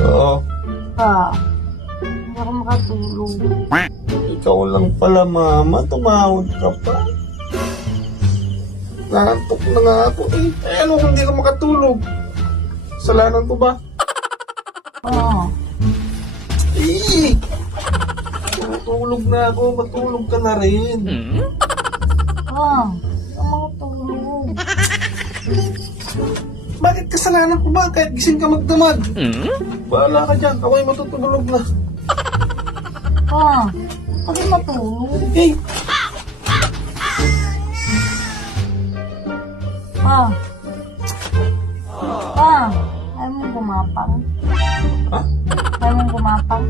Oo. Pa, hindi ako makatulog. Ikaw lang pala, mama. Tumawag ka pa. Naantok na nga ako eh. Eh ano kung hindi ka makatulog? Kasalanan ko ba? Pa, Eh! Matulog na ako. Matulog ka na rin. pa, hindi ako makatulog. Bakit kasalanan ko ba? Kahit gising ka magdamag. Bahala ka dyan. Ako'y matutulog na. Pa, kasi matulog. Eh! Pa, pa, ayaw mo gumapang? Ha? Ayaw mo gumapang?